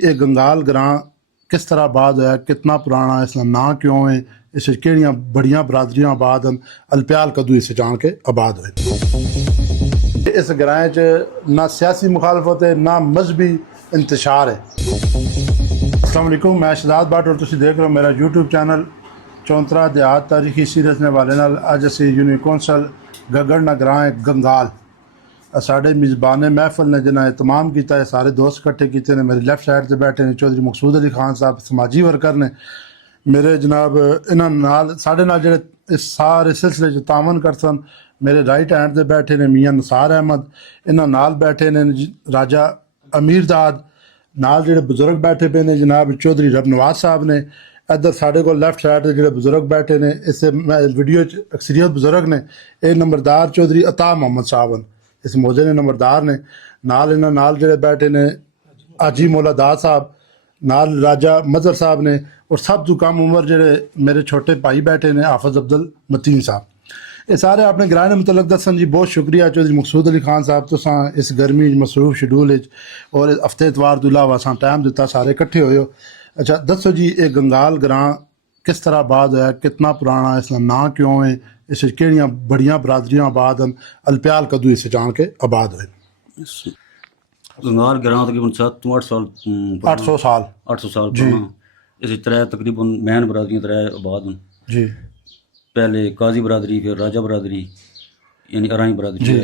ये गंगाल ग्रां किस तरह आबाद होया, कितना पुराना, इसका नाम क्यों है, इस केड़ियां बड़ियां बरादरियां आबाद हैं, अलप्याल कदू इस जान के आबाद हुए। इस ग्रां च ना सियासी मुखालफत है ना मजहबी इंतशार है। अस्सलाम वालेकुम, मैं शहजाद भट्ट और तुसीं देख रहे हो मेरा यूट्यूब चैनल चौंतरा देहात तारीखी सीरत ने वाले नाल। अज असीं यूनियन कौंसल गगड़ना ग्रां है गंगाल, साढ़े मेज़बान महफल ने जिन्हें एहतमाम किया है, सारे दोस्त इकट्ठे किए ने। मेरी लैफ्ट साइड से बैठे ने चौधरी मकसूद अली खान साहब, समाजी वर्कर ने। मेरे जनाब इन्होंने साढ़े नाल जेह्ड़े इस सारे सिलसिले च तामन करसन, मेरे राइट हैंड से बैठे ने मियाँ नसार अहमद, इन्होंने नाल बैठे ने राजा अमीरदाद, नाल जेह्ड़े बुजुर्ग बैठे पे ने जनाब चौधरी रबनवाज साहब ने। इधर साढ़े को लैफ्ट साइड से जो बुजुर्ग बैठे ने, इस वीडियो अक्सरियत बुजुर्ग ने। ये नंबरदार चौधरी अता मोहम्मद साहब हैं, इस मौजे ने नंबरदार ने। नाल इन्होंने नाल जेह्ड़े बैठे ने हाजी मौला दाद साहब, नाल राजा मजहर साहब ने, और सब तो कम उम्र जेह्ड़े मेरे छोटे भाई बैठे ने हाफिज अब्दुल मतीन साहब। ये सारे अपने ग्रां दे मुतलक दसन जी। बहुत शुक्रिया चौधरी मकसूद अली खान साहब, तुसां इस गर्मी मसरूफ शेड्यूल और हफ्ते इतवार तो इलावा असां टाइम दिता, सारे इकट्ठे होए हो। अच्छा दसो जी, ये गंगाल ग्रां किस तरह आबाद होया, कितना पुराना, इसका नाम क्यों है, इस केड़ियां बड़ियां बरादरियां आबाद हैं, अलप्याल कदू इस जान के आबाद हुए। गंगाल ग्रां तकरीबन 7 तो 8 साल 800 साल 800 साल पुराना। इस त्रै तकरीबन मैन बरादरियां त्रै आबाद हैं जी। पहले काजी बरादरी, फिर राजा बरादरी, यानी अराई बरादरी,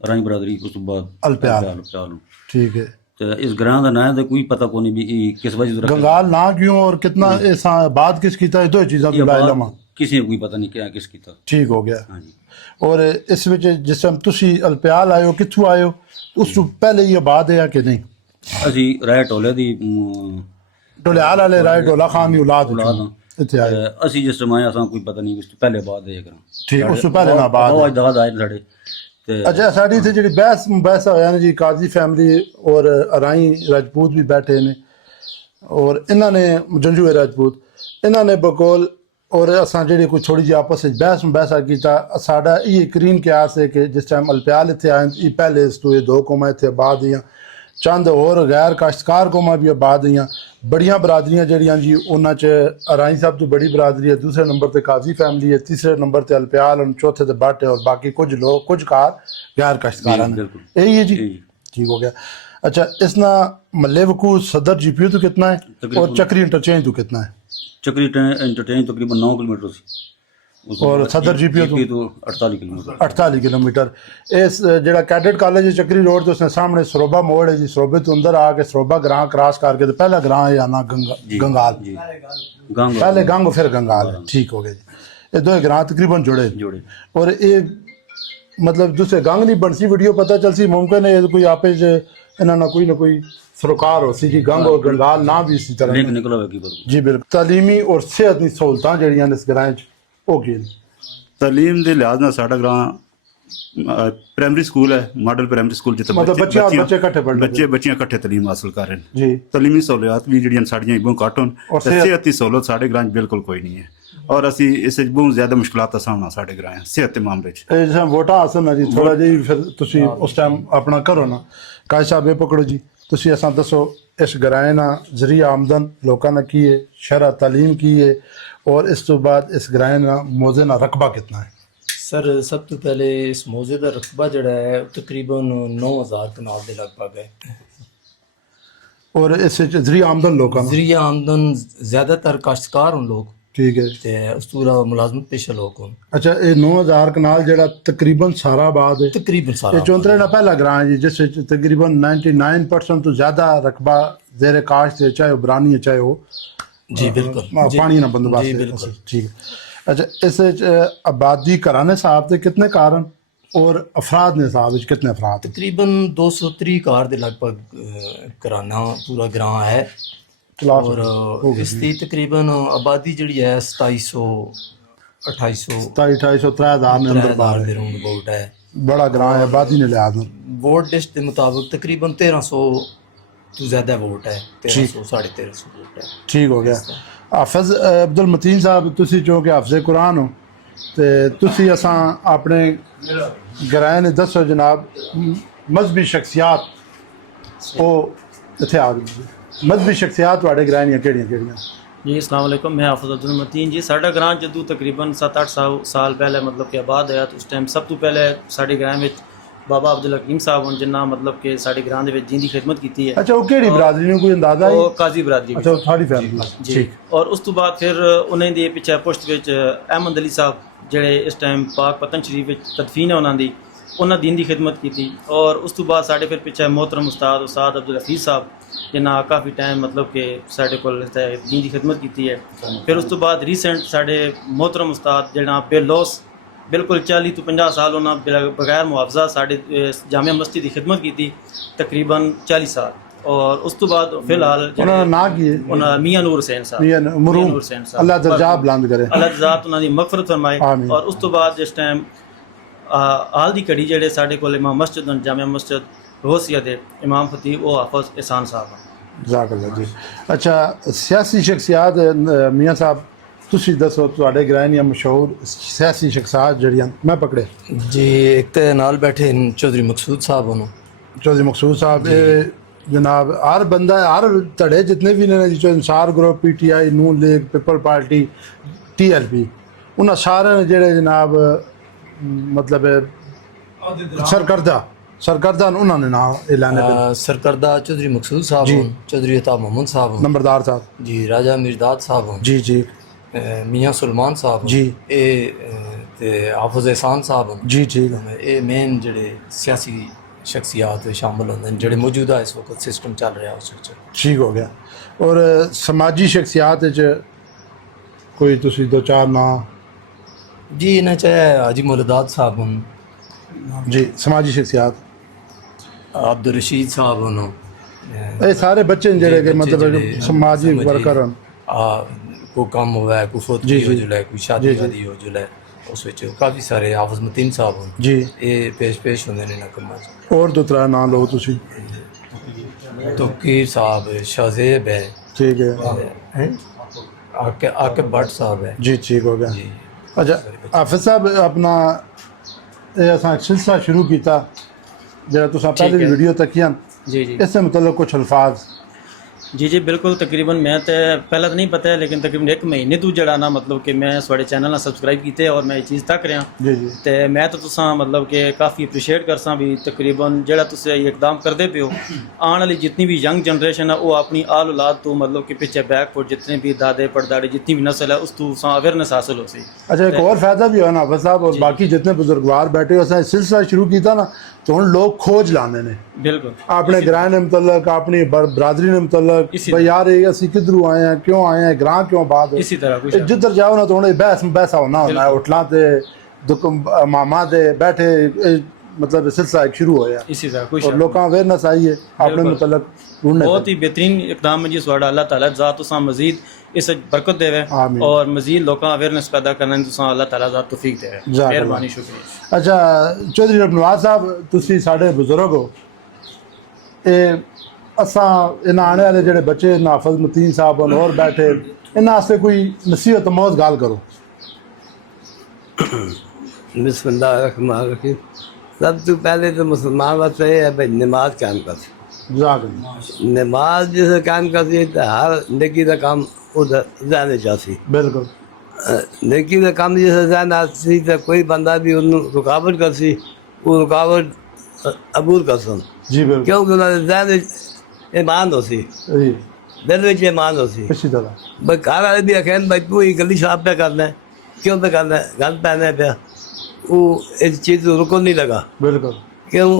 अराई बरादरी, उस तो बाद अलप्याल। ठीक है। तो इस ग्रां का नाम तो कोई पता को नहीं भी किस वजह से गंगाल ना क्यों और कितना इस आबाद किस कीता, दो चीज़ां दा इल्म किसी को कोई पता नहीं क्या किस कीता। ठीक हो गया। और इस विच जिस टाइम तुसी अलप्याल आए हो, कित्थों आए हो, उस तो पहले ही आबाद है कि नहीं? असी राय टोले दी ढोलियाल वाले राय ढोला खान की औलाद इत्थे आए। असी जिस टाइम आए असां कोई पता नहीं, उस तो पहले आबाद है ग्रां। ठीक, उस तो पहले ना आबाद है। दाद आए साडे ते अच्छा साड़ी इत्थे जेह्ड़ी बहस होया ना जी, काजी फैमिली और अराई राजपूत भी बैठे ने, और इन्होंने जंजूए राजपूत इन्होंने बकौल, और असां जेह्ड़ी कोई थोड़ी जी आपस में बहसा कीता। साडा ये यकीन क्यास है कि जिस टाइम अलप्याल इत्थे आए, पहले इस तो ये दो कौमां इत्थे आबाद हुई, चंद और गैर काश्तकार कौमां भी आबाद हुई। बड़ियां बरादरियां जड़ियां जी, उन्हां च अराई सब तो बड़ी बरादरी है, दूसरे नंबर पर काजी फैमिली है, तीसरे नंबर पर अलप्याल और चौथे ते बट है, और बाकी कुछ लोग कुछ कार गैर काश्तकार हैं। यही है जी। ठीक हो गया। अच्छा इसना मल्ले वकू सदर GPU तो कितना है, और चक्री इंटरचेंज तो कितना है? चक्री इंटरचेंज तकरीबन 9 किलोमीटर सी, और सदर GPU तो 48 किलोमीटर। 48 किलोमीटर। इस जड़ा कैडेट कॉलेज है चक्री रोड तो उसने सामने सरोबा मोड़ है जी, सरोबे तो अंदर आके सरोबा ग्रां क्रॉस करके तो पहला ग्रां है आना गंगाल, पहले गंग फिर गंगाल। ठीक हो गया जी। ये दो ग्रां तकरीबन जुड़े। और ये मतलब दूसरे गंग नहीं बनसी वीडियो पता चलसी, मुमकिन है कोई आपे इन्होंने कोई ना कोई सरोकार हो सी जी, गंग और गंगाल ना भी इसी तरह निकला जी। बिल्कुल। तालीमी और सेहत की सहूलतां जड़ियां इस ग्रां तलीम के लिहाज नाल साडा ग्रां प्राइमरी स्कूल है, मॉडल प्राइमरी स्कूल, जिथे बच्चियां इकट्ठे तलीम हासिल कर रहे हैं। तलीमी सहूलियात भी जिहड़ियां साडियां बहुत घट होन, सेहत की सहूलत साडे ग्रां बिल्कुल कोई नहीं है, और असी इस बहुत ज्यादा मुश्किलात दा सामना साडे ग्रां है सेहत के मामले च। जिस वोटां हासिल ना जी, थोड़ा जी फिर तुसी उस टाइम अपना करो ना। काजी साहब ये पकड़ो जी, तुसी असां दसो इस ग्रां ना जरिया आमदन लोकां ने की है, शरह तालीम की है, और इस तो बाद इस ग्रां ना मौजे ना रकबा कितना है? सर सब तो पहले इस मौजे का रकबा जड़ा है तकरीबन 9000 कनाल के लगभग है, और इस जरिया आमदन लोकां जरिया आमदन ज़्यादातर काश्तकार हों लोग। ठीक है। ते उस तो अलावा मुलाजमत पेशा लोग हों। अच्छा ये 9000 कनाल जड़ा तकरीबन सारा आबाद है? तकरीबन सारा। ये चौंतरे ना पहला ग्रां है जी, जिस तकरीबन 99% तो ज़्यादा रकबा ज़ेर काश्त है, चाहे वो बरानी है चाहे वो जी बिल्कुल पानी ना बंदोबस्त। ठीक है। अच्छा इस आबादी कराने साहब से कितने कारण और अफराद ने साहब कितने अफराद? तकरीबन 230 कार के लगभग कराना पूरा ग्रां है, और इसकी तकरीबन आबादी जी है 2700 2800 3000 दे राउंड अबाउट है। बड़ा ग्रां है आबादी ने लिहाज वोट लिस्ट के मुताबिक तकरीबन 1300 तो ज़्यादा वोट है, 1300 1350 वोट है। ठीक हो गया। हाफिज अब्दुल मतीन साहब, तुसी चूँकि हाफिज कुरान हो, तो तुसी असां अपने ग्रां ने दसो जनाब मजहबी शख्सियात वो इत्थे आ गई। ਮਜ਼ਬੀ ਸ਼ਖਸੀਅਤ ਤੁਹਾਡੇ ਗ੍ਰਾਂ ਦੀਆਂ ਕਿਹੜੀਆਂ जी अस्सलाम वालेकुम, मैं हाफिज़ अब्दुल मतीन जी। साडा ग्रां जदों तकरीबन 7-8 साल पहले मतलब कि आबाद होया तो उस टाइम सब तो पहले साडे ग्रां विच बाबा अब्दुल हकीम साहब हुन जिन्ना मतलब कि साडे ग्रां दे विच जिंदी खिदमत कीती है। अच्छा, वो केड़ी बरादरी नूं कोई अंदाजा है? वो काजी बरादरी। अच्छा, साडी फैमिली जी। ठीक। और उस तो बाद फिर उन्हें दी पिछे पुश्त विच अहमद अली साहब जेड़े इस टाइम पाक पतन शरीफ विच तदफीन है उन्हां दी, उन्हां दीन दी खिदमत की। और उस तो बाद साढ़े फिर पिछे मोहतरम उस्ताद अब्दुल हफीज़ साहब जिन्ना काफ़ी टाइम मतलब कि साढ़े कोल दीन की खिदमत की है। फिर उस तो बाद रीसेंट साढ़े मोहतरम उस्ताद जिन्ना बेलौस बिल्कुल 40 तो 50 साल उन्होंने बगैर मुआवजा साढ़े जामिया मस्जिद की खिदमत की तकरीबन 40 साल। और उस तो बाद फिलहाल मियाँ नूर हुसैन साहब, अल्लाह दर्जा बुलंद करे, अल्लाह ज़ात उन्हां दी मगफरत फरमाए। और उस तो बाद जिस टाइम हाल दी घड़ी जेड़े साढ़े कोल इमाम मस्जिद जामिया मस्जिद रोसिया दे इमाम खतीब वो हाफिज़ एहसान साहब हैं। जज़ाकल्लाह जी। अच्छा, सियासी शख्सियत मियाँ साहब तुसी दसो तुहाडे ग्रां ਦੀਆਂ मशहूर सियासी शख्सियत ਜਿਹੜੀਆਂ मैं पकड़े जी। एक तो नाल बैठे चौधरी मकसूद साहब होनो। चौधरी मकसूद साहब जनाब हर बंदा हर धड़े जितने भी ने जो इंसार ग्रुप PTI नून लीग पीपल पार्टी TLP उन्हें सारे जेड़े जनाब मतलब सरकर्दा उन्होंने नाम ऐलान सरकर्दा चौधरी मकसूद साहब होन, चौधरी अता मोहम्मद साहब होन, नंबरदार साहब जी, राजा मिर्दाद साहब होन जी जी, मियाँ सुलमान साहब जी, ते हाफिज़ एहसान साहब होन जी ठीक। ये मेन जेड़े सियासी शख्सियात शामिल होंदे न जेड़े मौजूदा इस वक्त सिस्टम चल रहा उस विच ठीक हो गया। और समाजी शख्सियत कोई तुसी दो चार नाम जी इन्हें चाहे हाजी मुलदाद साहब होन जी, समाजी शख्सियत अब्दुल रशीद साहब होनो, ये सारे बच्चे जेड़े के मतलब समाजी वर्कर हैं। को काम हुआ है, को फौत हो जुला है, कोई शादी वादी हो जुला है, उस विच काफ़ी सारे हाफिज़ मतीन साहब होन जी, ये पेश होंदे ने कम्मां च। और दो त्रै नाम लो तुसी। तोकीर साहब, शाहजेब है, ठीक है, आकिब भट्ट साहब है जी, ठीक हो गया। अच्छा हाफिज़ साहब अपना असां सिलसिला शुरू किया जरा तुसा पहले वीडियो तकियां जी जी इससे मतलब कुछ अल्फाज जी जी बिल्कुल। तकरीबन मैं तो पहला तो नहीं पता है लेकिन तकरीबन 1 महीने तो जड़ा ना मतलब कि मैं थोड़े चैनल सब्सक्राइब किए और मैं ये चीज़ तक रहा जी जी, तो मैं तो तुसा मतलब कि काफ़ी अप्रीशिएट करसा भी तकरीबन जेड़ा तुस इकदाम करते पे हो आने वाली जितनी भी यंग जनरेशन है वो अपनी आल औलाद तो मतलब कि पिछे बैकफुट जितने भी दादे परदादे जितनी भी नस्ल है उस तो अवेयरनेस हासिल हो सी। अच्छा एक और फ़ायदा भी है ना हाफिज़ साहब और बाकी जितने बुजुर्गवार बैठे हो असें सिलसिला शुरू किया ना तो हम लोग खोज लाने ने बिल्कुल अपने ग्रां ने मुतलक अपनी बरादरी ने मुतलक भाई यार असी किधरों आए हैं क्यों आए हैं ग्रां क्यों बात इसी तरह कुछ जिधर जाओ ना तो उन्हें बहसा होना है होटलों से मामा से बैठे मतलब सिलसिला एक शुरू होया इसी तरह कुछ और लोगों अवेयरनेस आई है अपने मुतलक ढूंढने बहुत ही बेहतरीन इकदाम है जी सवाड़ा अल्लाह ताला ज़ात तुसा मजीद इस बरकत देवे और मजीद लोगों अवेयरनेस पैदा करने तुसा अल्लाह ताला ज़ात तौफीक देवे। मेहरबानी शुक्रिया। अच्छा चौधरी नवाज साहब तुसी साढ़े बुजुर्ग हो असा इन्हें आने वाले जेडे बच्चे हाफिज़ मतीन साहब और बैठे इन्हें आस्ते कोई नसीहत मौज गाल करो। बिस्मिल्लाहिर्रहमानिर्रहीम। सब तो पहले तो मुसलमान वास्ते ये है भाई नमाज कायम कर नमाज जिस कायम करती तो हर नेकी का काम उधर जाने चाहती बिल्कुल नेकी का काम जिस जान आती तो कोई बंदा भी उन्होंने रुकावट कर सी वो रुकावट अबूल कर सुन जी बिल्कुल क्योंकि उन्होंने जान ईमान हो सी दिल में ईमान हो सी इसी तरह भाई घर वाले भी आखें भाई तू ही गली साफ पे करना है क्यों पे करना है गल पहने पे वो इस चीज़ को रुको नहीं लगा बिल्कुल क्यों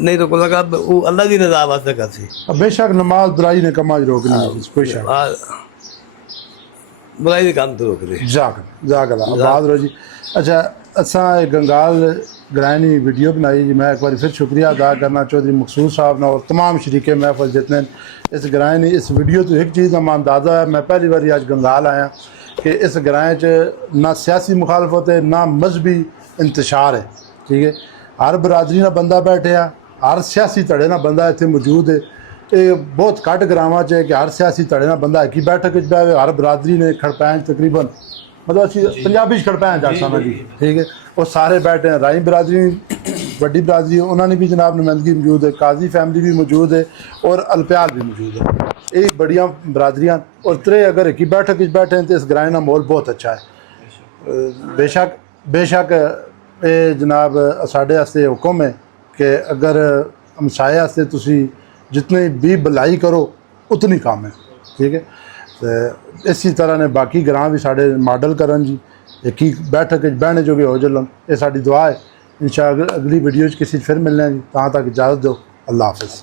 नहीं रुको लगा वो अल्लाह की रजा वास्ते करती बेशक नमाज बुराई ने कमा रोक नहीं कोई शक बुराई काम तो रोक रही जाग आबाद रो जी। अच्छा असा गंगाल ग्रानी वीडियो बनाई जी मैं एक बार फिर शुक्रिया अदा करना चौधरी मकसूद साहब ने और तमाम शरीके महफल जितने इस ग्रानी इस वीडियो तो एक चीज़ का अंदाज़ा है मैं पहली बार अज गंगाल आया कि इस ग्रां च ना सियासी मुखालफत है ना मजहबी इंतशार है ठीक है हर बरादरी का बंदा बैठे हर सियासी धड़े का बंदा इतने मौजूद है ये बहुत घट ग्रावां च है कि हर सियासी धड़े का बंदा एक ही बैठक बैठे हर बरादरी ने खड़पैन तकरीबन मतलब असं पंजाबी खड़पैन जट समझ जी ठीक है वो सारे बैठे हैं राई बरादरी ਵੱਡੀ ਬਰਾਦਰੀ ਉਹਨਾਂ ਨੇ ਵੀ ਜਨਾਬ ਨੁਮਾਇੰਦਗੀ ਮੌਜੂਦ ਹੈ, ਕਾਜ਼ੀ ਫੈਮਿਲੀ ਵੀ ਮੌਜੂਦ ਹੈ और अलप्याल भी मौजूद है। ये बढ़िया बरादरियाँ और त्रे अगर एक ही बैठक बैठे हैं तो इस ग्रां का माहौल बहुत अच्छा है। बेशक ये जनाब साढ़े वास्ते हुक्म है कि अगर हमसाए वास्ते तुसी जितनी भी भलाई करो उतनी कम है, ठीक है। तो इसी तरह ने बाकी ग्रां भी साढ़े मॉडल करन जी, एक ही बैठक बहने जोगे हो जलन, ये साड़ी दुआ है। इंशाअल्लाह अगली वीडियो किसी फिर मिलने जी, तहाँ तक इजाज़त दो, अल्लाह हाफिज़।